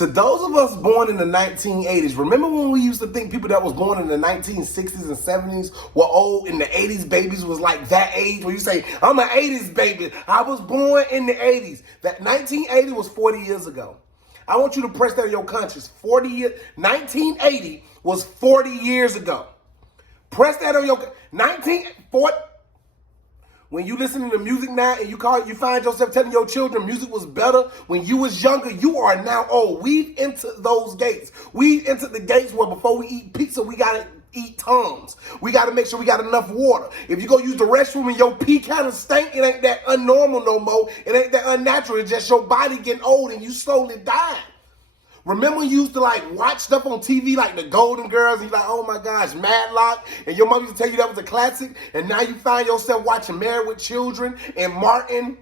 To those of us born in the 1980s, remember when we used to think people that was born in the 1960s and 70s were old, and the 80s babies was like that age where you say, I'm an 80s baby. I was born in the 80s. That 1980 was 40 years ago. I want you to press that in your conscience. 1980 was 40 years ago. Press that on your 1940. When you listen to music now and you find yourself telling your children music was better when you was younger, you are now old. We've entered those gates. We've entered the gates where before we eat pizza, we gotta eat Tums. We gotta make sure we got enough water. If you go use the restroom and your pee kind of stink, it ain't that unnormal no more. It ain't that unnatural. It's just your body getting old and you slowly dying. Remember when you used to like watch stuff on TV like the Golden Girls and you're like, oh my gosh, Matlock, and your mom used to tell you that was a classic, and now you find yourself watching Married with Children and Martin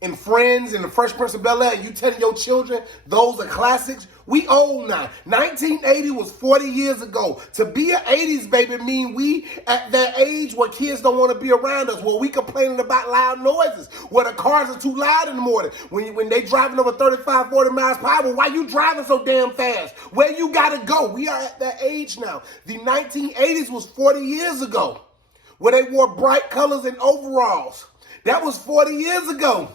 and Friends and The Fresh Prince of Bel-Air, and you telling your children those are classics? We old now. 1980 was 40 years ago. To be an 80s baby mean we at that age where kids don't want to be around us, where we complaining about loud noises, where the cars are too loud in the morning, when they driving over 35, 40 miles per hour. Why you driving so damn fast? Where you gotta go? We are at that age now. The 1980s was 40 years ago, where they wore bright colors and overalls. That was 40 years ago.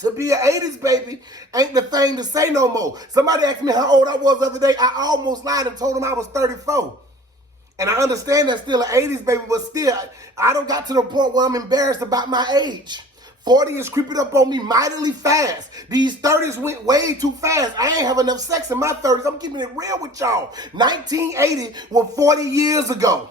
To be an 80s baby ain't the thing to say no more. Somebody asked me how old I was the other day. I almost lied and told them I was 34. And I understand that's still an 80s baby, but still, I don't got to the point where I'm embarrassed about my age. 40 is creeping up on me mightily fast. These 30s went way too fast. I ain't have enough sex in my 30s. I'm keeping it real with y'all. 1980 was 40 years ago.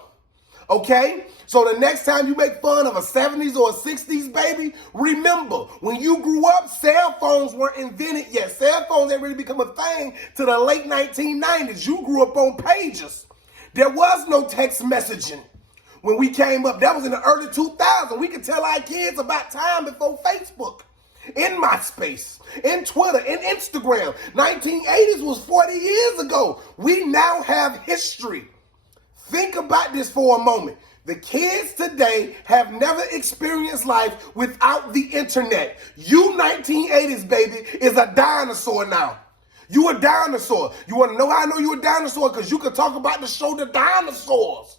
Okay? So the next time you make fun of a 70s or a 60s baby, remember, when you grew up, cell phones weren't invented yet. Cell phones ain't really become a thing to the late 1990s. You grew up on pages. There was no text messaging when we came up. That was in the early 2000s. We could tell our kids about time before Facebook, in MySpace, in Twitter, in Instagram. 1980s was 40 years ago. We now have history. Think about this for a moment. The kids today have never experienced life without the internet. You 1980s baby is a dinosaur now. You a dinosaur. You want to know how I know you a dinosaur? Because you can talk about the show The Dinosaurs.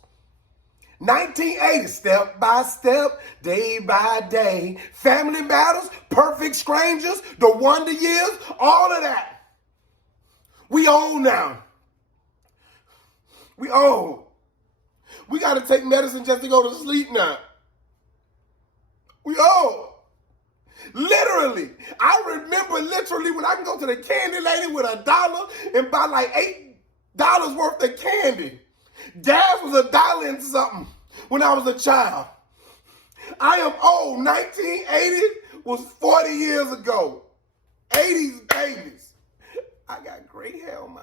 1980, step by step, day by day. Family Matters, Perfect Strangers, The Wonder Years, all of that. We old now. We old. We got to take medicine just to go to sleep now. We old. Literally. I remember literally when I can go to the candy lady with $1 and buy like $8 worth of candy. Gas was $1 and something when I was a child. I am old. 1980 was 40 years ago. 80s babies. I got gray hair on my